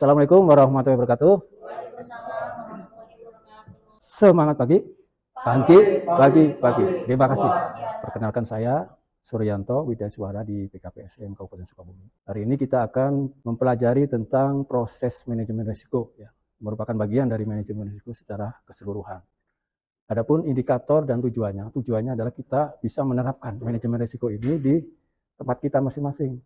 Assalamualaikum warahmatullahi wabarakatuh. Semangat pagi, pagi. Terima kasih. Perkenalkan saya Suryanto Widasuara di PKPSM Kabupaten Sukabumi. Hari ini kita akan mempelajari tentang proses manajemen risiko, ya, merupakan bagian dari manajemen risiko secara keseluruhan. Adapun indikator dan tujuannya adalah kita bisa menerapkan manajemen risiko ini di tempat kita masing-masing.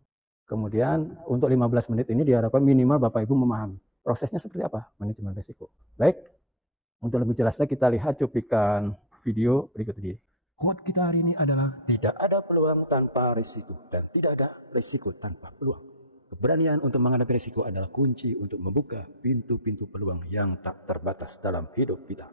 Kemudian untuk 15 menit ini diharapkan minimal Bapak Ibu memahami prosesnya seperti apa manajemen risiko. Baik, untuk lebih jelasnya kita lihat cuplikan video berikut ini. Quote kita hari ini adalah tidak ada peluang tanpa risiko dan tidak ada risiko tanpa peluang. Keberanian untuk menghadapi risiko adalah kunci untuk membuka pintu-pintu peluang yang tak terbatas dalam hidup kita.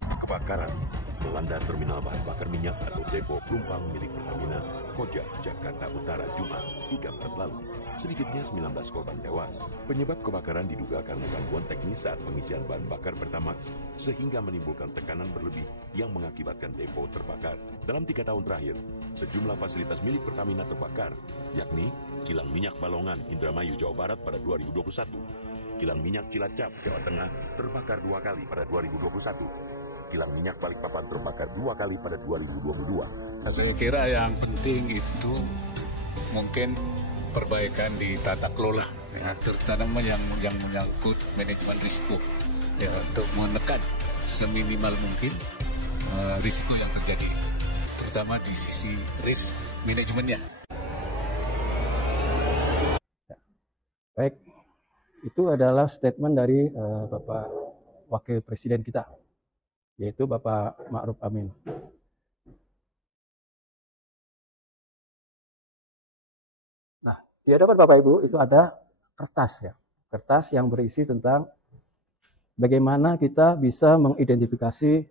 Kebakaran melanda terminal bahan bakar minyak atau depo pelumpang milik Pertamina, Koja, Jakarta Utara, Jumat 3 Maret lalu. Sedikitnya 19 korban tewas. Penyebab kebakaran diduga karena gangguan teknis saat pengisian bahan bakar Pertamax, sehingga menimbulkan tekanan berlebih yang mengakibatkan depo terbakar. Dalam 3 tahun terakhir, sejumlah fasilitas milik Pertamina terbakar, yakni kilang minyak Balongan, Indramayu, Jawa Barat pada 2021, kilang minyak Cilacap, Jawa Tengah terbakar 2 kali pada 2021, kilang minyak Balikpapan terbakar 2 kali pada 2022. Saya kira yang penting itu mungkin perbaikan di tata kelola, ya, terutama yang menyangkut manajemen risiko, ya, untuk menekan seminimal mungkin risiko yang terjadi, terutama di sisi risk manajemennya. Baik, itu adalah statement dari Bapak Wakil Presiden kita, yaitu Bapak Ma'ruf Amin. Nah, di hadapan Bapak Ibu itu ada kertas, ya, kertas yang berisi tentang bagaimana kita bisa mengidentifikasi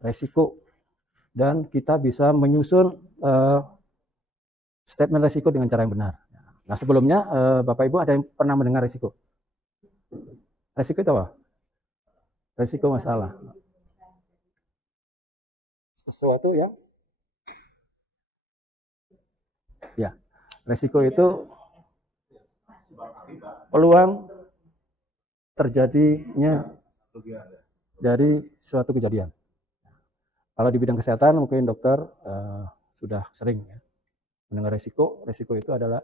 resiko dan kita bisa menyusun statement resiko dengan cara yang benar. Nah, sebelumnya Bapak Ibu ada yang pernah mendengar resiko? Resiko itu apa? Resiko masalah. Sesuatu yang ya, resiko itu peluang terjadinya dari suatu kejadian. Kalau di bidang kesehatan mungkin dokter sudah sering, ya, mendengar resiko. Resiko itu adalah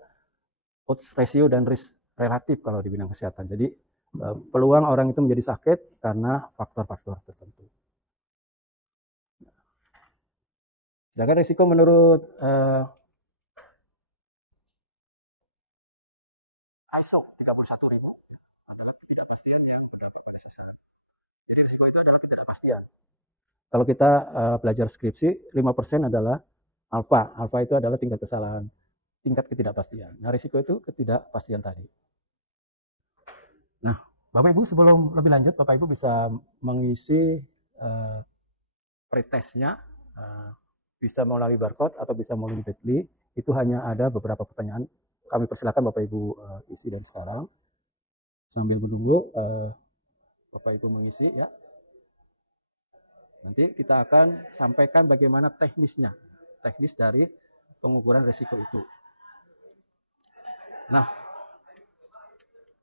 odds ratio dan risk relatif kalau di bidang kesehatan. Jadi peluang orang itu menjadi sakit karena faktor-faktor tertentu. Sedangkan risiko menurut ISO 31000, ya, adalah ketidakpastian yang berdampak pada sasaran. Jadi risiko itu adalah ketidakpastian. Kalau kita belajar skripsi, 5% adalah alfa. Alfa itu adalah tingkat kesalahan, tingkat ketidakpastian. Nah, risiko itu ketidakpastian tadi. Nah, Bapak Ibu sebelum lebih lanjut, Bapak Ibu bisa mengisi pretestnya, bisa melalui barcode atau bisa melalui Bitly. Itu hanya ada beberapa pertanyaan. Kami persilakan Bapak Ibu isi dari sekarang. Sambil menunggu Bapak Ibu mengisi, ya. Nanti kita akan sampaikan bagaimana teknisnya, teknis dari pengukuran risiko itu. Nah,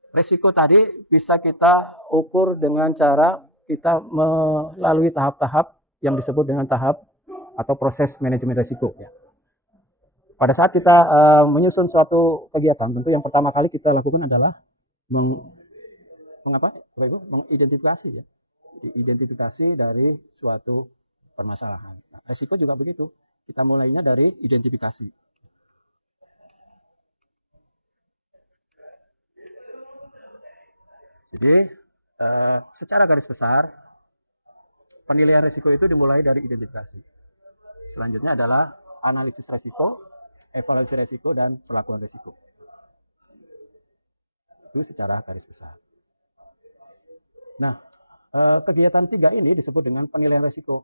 risiko tadi bisa kita ukur dengan cara kita melalui tahap-tahap yang disebut dengan tahap atau proses manajemen risiko, ya. Pada saat kita menyusun suatu kegiatan, tentu yang pertama kali kita lakukan adalah mengidentifikasi, ya, identifikasi dari suatu permasalahan. Nah, risiko juga begitu. Kita mulainya dari identifikasi. Jadi secara garis besar penilaian risiko itu dimulai dari identifikasi. Selanjutnya adalah analisis risiko, evaluasi risiko, dan perlakuan risiko. Itu secara garis besar. Nah, kegiatan 3 ini disebut dengan penilaian risiko.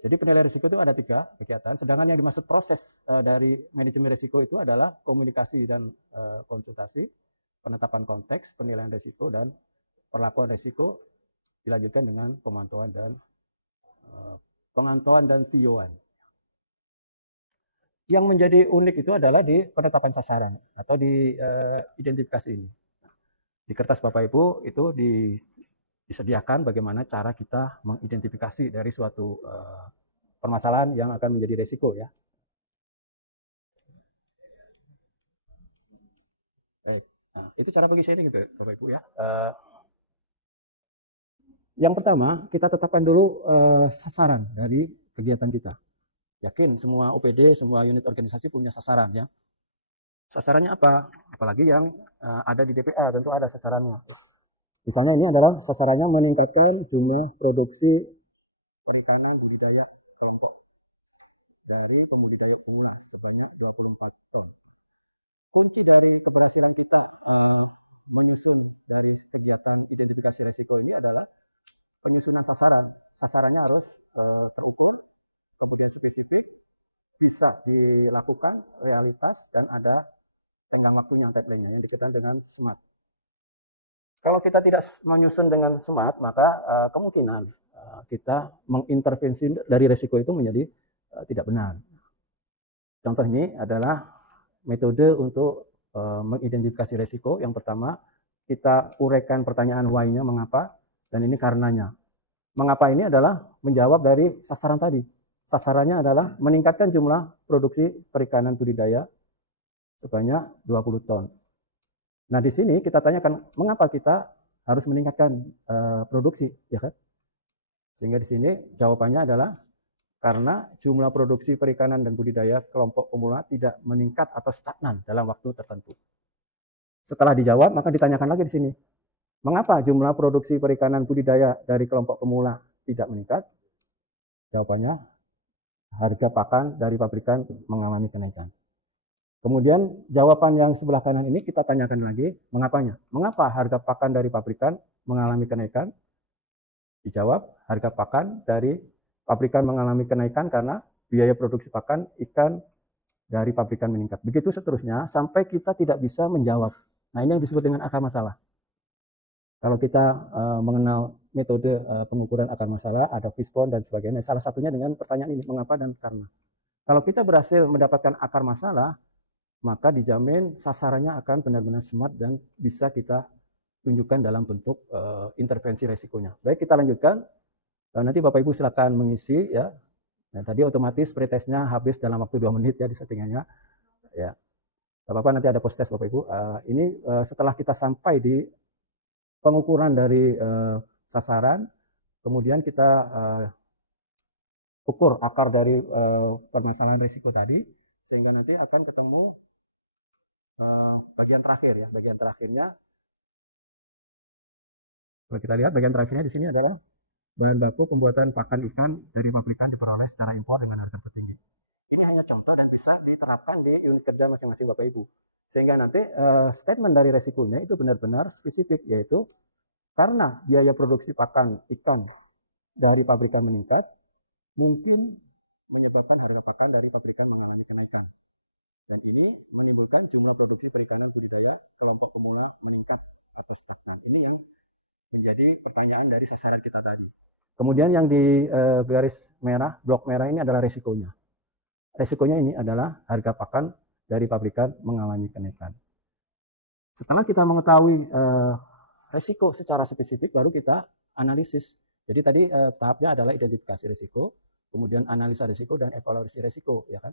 Jadi penilaian risiko itu ada 3 kegiatan, sedangkan yang dimaksud proses dari manajemen risiko itu adalah komunikasi dan konsultasi, penetapan konteks, penilaian risiko, dan perlakuan risiko, dilanjutkan dengan pemantauan dan tinjauan. Yang menjadi unik itu adalah di penetapan sasaran atau di identifikasi ini. Di kertas Bapak Ibu itu disediakan bagaimana cara kita mengidentifikasi dari suatu permasalahan yang akan menjadi resiko ya. Baik, nah itu cara bagi sharing Bapak Ibu ya. Yang pertama kita tetapkan dulu sasaran dari kegiatan kita. Yakin semua OPD, semua unit organisasi punya sasaran ya. Sasarannya apa? Apalagi yang ada di DPA tentu ada sasarannya. Misalnya ini adalah sasarannya meningkatkan jumlah produksi perikanan budidaya kelompok dari pembudidaya pemula sebanyak 24 ton. Kunci dari keberhasilan kita menyusun dari kegiatan identifikasi resiko ini adalah penyusunan sasaran. Sasarannya harus terukur, kemudian spesifik, bisa dilakukan, realitas, dan ada tenggang waktunya, timeline-nya yang dikenal dengan SMART. Kalau kita tidak menyusun dengan SMART, maka kemungkinan kita mengintervensi dari resiko itu menjadi tidak benar. Contoh ini adalah metode untuk mengidentifikasi resiko. Yang pertama, kita uraikan pertanyaan why-nya, mengapa, dan ini karenanya. Mengapa ini adalah menjawab dari sasaran tadi. Sasarannya adalah meningkatkan jumlah produksi perikanan budidaya sebanyak 20 ton. Nah, di sini kita tanyakan mengapa kita harus meningkatkan produksi, ya kan? Sehingga di sini jawabannya adalah karena jumlah produksi perikanan dan budidaya kelompok pemula tidak meningkat atau stagnan dalam waktu tertentu. Setelah dijawab, maka ditanyakan lagi di sini. Mengapa jumlah produksi perikanan budidaya dari kelompok pemula tidak meningkat? Jawabannya, harga pakan dari pabrikan mengalami kenaikan. Kemudian jawaban yang sebelah kanan ini kita tanyakan lagi, mengapanya? Mengapa harga pakan dari pabrikan mengalami kenaikan? Dijawab, harga pakan dari pabrikan mengalami kenaikan karena biaya produksi pakan ikan dari pabrikan meningkat. Begitu seterusnya sampai kita tidak bisa menjawab. Nah, ini yang disebut dengan akar masalah. Kalau kita mengenal metode pengukuran akar masalah, ada fishbone dan sebagainya. Salah satunya dengan pertanyaan ini, mengapa dan karena. Kalau kita berhasil mendapatkan akar masalah, maka dijamin sasarannya akan benar-benar smart dan bisa kita tunjukkan dalam bentuk intervensi resikonya. Baik, kita lanjutkan. Nanti Bapak Ibu silakan mengisi ya. Nah, tadi otomatis pretestnya habis dalam waktu 2 menit ya di settingannya. Ya. Bapak nanti ada post test Bapak Ibu. Ini setelah kita sampai di pengukuran dari sasaran, kemudian kita ukur akar dari permasalahan risiko tadi, sehingga nanti akan ketemu bagian terakhir ya. Bagian terakhirnya, kalau kita lihat bagian terakhirnya di sini adalah bahan baku pembuatan pakan ikan dari pabrikan diperoleh secara impor dengan harga tertinggi. Ini hanya contoh dan bisa diterapkan di unit kerja masing-masing Bapak Ibu. Sehingga nanti statement dari resikonya itu benar-benar spesifik, yaitu karena biaya produksi pakan ikan dari pabrikan meningkat, mungkin menyebabkan harga pakan dari pabrikan mengalami kenaikan. Dan ini menimbulkan jumlah produksi perikanan budidaya kelompok pemula meningkat atau stagnan. Ini yang menjadi pertanyaan dari sasaran kita tadi. Kemudian yang di garis merah, blok merah ini adalah resikonya. Resikonya ini adalah harga pakan dari pabrikan mengalami kenaikan. Setelah kita mengetahui resiko secara spesifik, baru kita analisis. Jadi tadi tahapnya adalah identifikasi risiko, kemudian analisa risiko dan evaluasi risiko, ya kan?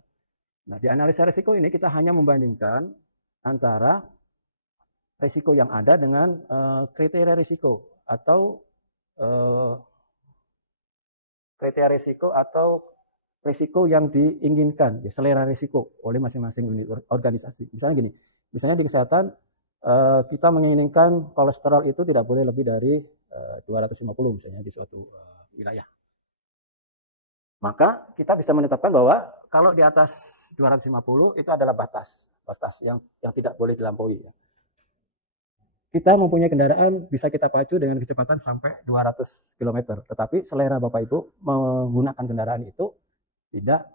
Nah, di analisa risiko ini kita hanya membandingkan antara risiko yang ada dengan kriteria risiko atau kriteria risiko atau risiko yang diinginkan, ya, selera risiko oleh masing-masing unit organisasi. Misalnya gini, misalnya di kesehatan kita menginginkan kolesterol itu tidak boleh lebih dari 250 misalnya di suatu wilayah. Maka kita bisa menetapkan bahwa kalau di atas 250 itu adalah batas yang tidak boleh dilampaui. Ya. Kita mempunyai kendaraan bisa kita pacu dengan kecepatan sampai 200 km, tetapi selera Bapak Ibu menggunakan kendaraan itu tidak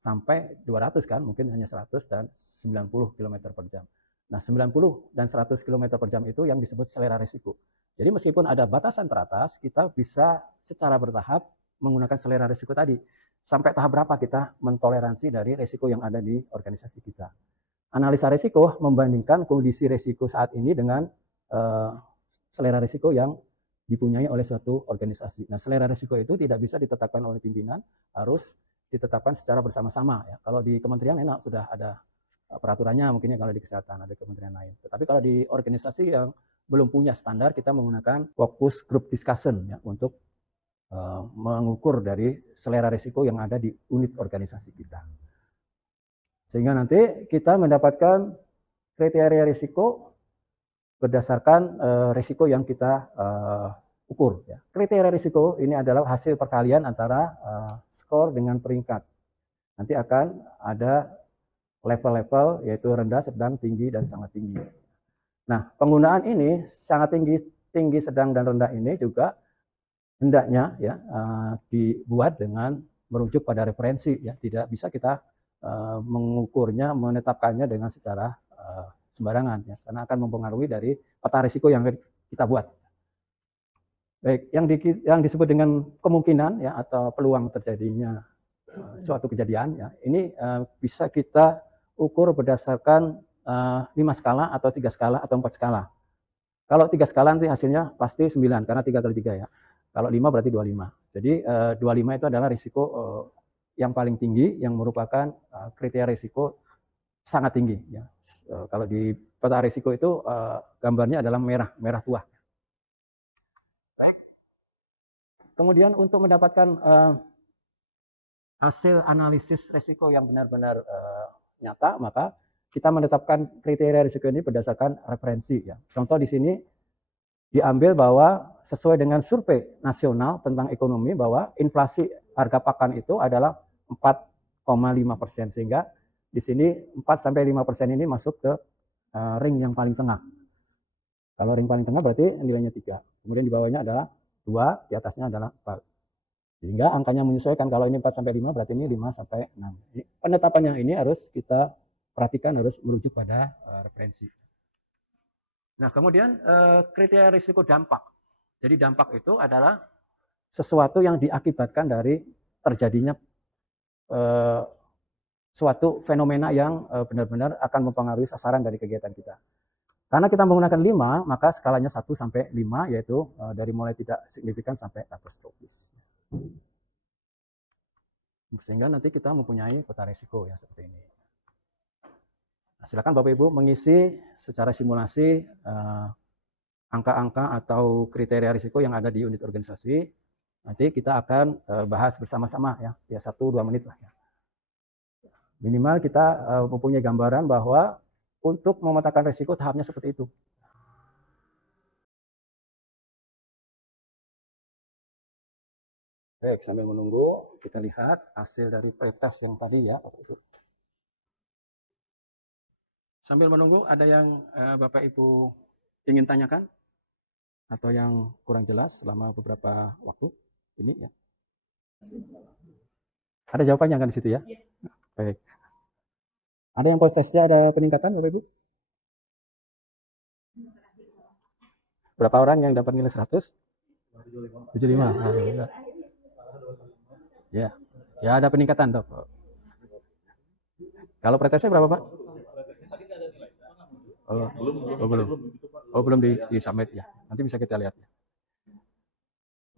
sampai 200 kan, mungkin hanya 100 dan 90 km per jam. Nah, 90 dan 100 km per jam itu yang disebut selera risiko. Jadi meskipun ada batasan teratas, kita bisa secara bertahap menggunakan selera risiko tadi. sampai tahap berapa kita mentoleransi dari risiko yang ada di organisasi kita. Analisa risiko membandingkan kondisi risiko saat ini dengan selera risiko yang dipunyai oleh suatu organisasi. Nah, selera risiko itu tidak bisa ditetapkan oleh pimpinan, harus ditetapkan secara bersama-sama. Ya. Kalau di kementerian enak sudah ada peraturannya, mungkinnya kalau di kesehatan ada kementerian lain. Tetapi kalau di organisasi yang belum punya standar, kita menggunakan focus group discussion ya, untuk mengukur dari selera risiko yang ada di unit organisasi kita. Sehingga nanti kita mendapatkan kriteria risiko berdasarkan risiko yang kita ukur. Ya. Kriteria risiko ini adalah hasil perkalian antara skor dengan peringkat. Nanti akan ada level-level yaitu rendah, sedang, tinggi, dan sangat tinggi. Nah, penggunaan ini sangat tinggi, sedang, dan rendah ini juga hendaknya ya dibuat dengan merujuk pada referensi. Ya. Tidak bisa kita mengukurnya, menetapkannya dengan secara sembarangan, ya, karena akan mempengaruhi dari peta risiko yang kita buat. Baik, yang disebut dengan kemungkinan ya atau peluang terjadinya suatu kejadian ya, ini bisa kita ukur berdasarkan 5 skala atau 3 skala atau 4 skala. Kalau 3 skala nanti hasilnya pasti 9 karena 3 kali 3 ya. Kalau 5 berarti 25. Jadi 25 itu adalah risiko yang paling tinggi yang merupakan kriteria risiko sangat tinggi ya. Kalau di peta risiko itu gambarnya adalah merah tua. Baik. Kemudian untuk mendapatkan hasil analisis risiko yang benar-benar nyata, maka kita menetapkan kriteria risiko ini berdasarkan referensi ya. Contoh di sini diambil bahwa sesuai dengan survei nasional tentang ekonomi bahwa inflasi harga pakan itu adalah 4,5%, sehingga di sini 4-5% ini masuk ke ring yang paling tengah. Kalau ring paling tengah berarti nilainya 3. Kemudian di bawahnya adalah 2, di atasnya adalah 4. Sehingga angkanya menyesuaikan. Kalau ini 4-5 berarti ini 5-6. Penetapannya ini harus kita perhatikan, harus merujuk pada referensi. Nah, kemudian kriteria risiko dampak. Jadi dampak itu adalah sesuatu yang diakibatkan dari terjadinya suatu fenomena yang benar-benar akan mempengaruhi sasaran dari kegiatan kita. Karena kita menggunakan 5, maka skalanya 1-5, yaitu dari mulai tidak signifikan sampai katastrofis. Sehingga nanti kita mempunyai peta risiko ya seperti ini. Nah, silakan Bapak Ibu mengisi secara simulasi angka-angka atau kriteria risiko yang ada di unit organisasi. Nanti kita akan bahas bersama-sama ya 1-2 menit lah ya. Minimal kita mempunyai gambaran bahwa untuk memetakan risiko tahapnya seperti itu. Baik, sambil menunggu kita lihat hasil dari pretest yang tadi ya Bapak Ibu. Sambil menunggu, ada yang Bapak Ibu ingin tanyakan atau yang kurang jelas selama beberapa waktu ini ya? Ada jawabannya kan di situ ya? Baik. Ada yang post testnya ada peningkatan Bapak Ibu? Berapa orang yang dapat nilai 100? 75. Ya, ya ada peningkatan Dok. Kalau pretestnya berapa Pak? Belum di submit ya. Nanti bisa kita lihat ya.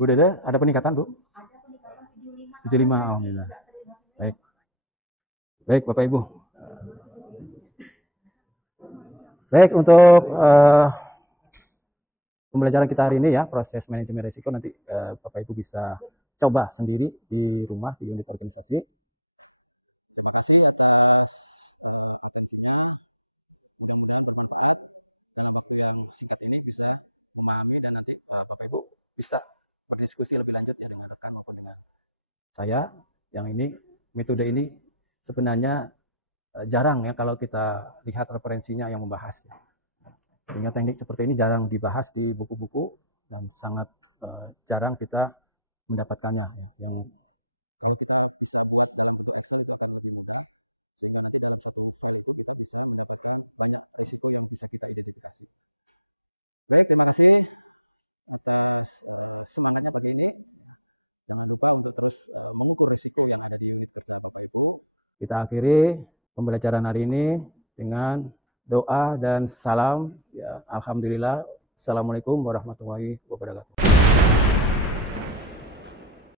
Bu Dede, ada peningkatan Bu? 75, alhamdulillah. Baik. Baik Bapak Ibu. Baik, untuk pembelajaran kita hari ini ya, proses manajemen risiko nanti Bapak Ibu bisa coba sendiri di rumah, di unit organisasi. Terima kasih atas atensinya. Mudah-mudahan bermanfaat dalam waktu yang singkat ini bisa memahami dan nanti Bapak Ibu bisa berdiskusi lebih lanjut ya dengan rekan maupun dengan saya. Yang ini metode ini sebenarnya jarang ya kalau kita lihat referensinya yang membahas ya. Sehingga teknik seperti ini jarang dibahas di buku-buku dan sangat jarang kita mendapatkannya ya. Yang kalau kita bisa buat dalam bentuk Excel itu akan lebih mudah. Sehingga nanti dalam satu file itu kita bisa mendapatkan banyak risiko yang bisa kita identifikasi. Baik, terima kasih atas semangatnya pagi ini. Jangan lupa untuk terus mengukur risiko yang ada di unit kerja Bapak Ibu. Kita akhiri pembelajaran hari ini dengan doa dan salam. Ya, alhamdulillah. Assalamualaikum warahmatullahi wabarakatuh.